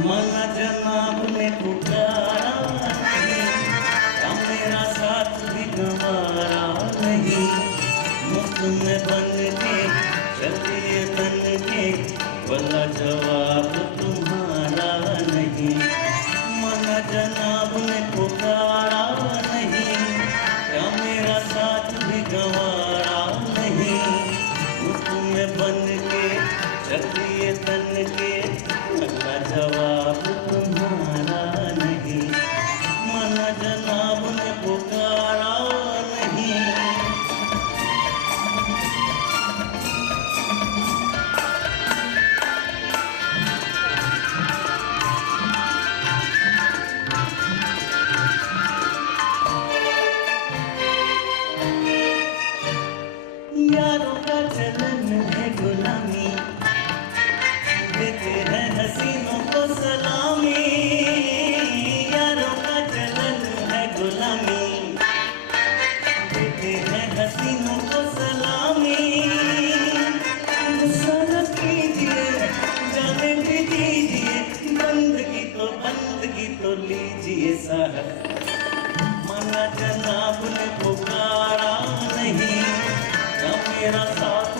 मना जनाब ने पुकारा नहीं, क्या मेरा साथ भी गंवारा नहीं। मुफ्त में बन के चलिए तन के, भला जवाब तुम्हारा नहीं। मना जनाब ने पुकारा नहीं, क्या मेरा साथ भी गंवारा नहीं। मुफ्त में बन के चलिए तन के, भला जवाब तुम्हारा नहीं। मना जनाब ने पुकारा नहीं। यारों का चलन है गुलामी, देते हैं हसीनों को सलामी। यारों का चलन है गुलामी, देते हैं हसीनों को सलामी। गुस्सा न कीजिए, जाने भी दीजिए, बंदगी तो लीजिए साहब। मना जनाब ने पुकारा नहीं, क्या मेरा साथ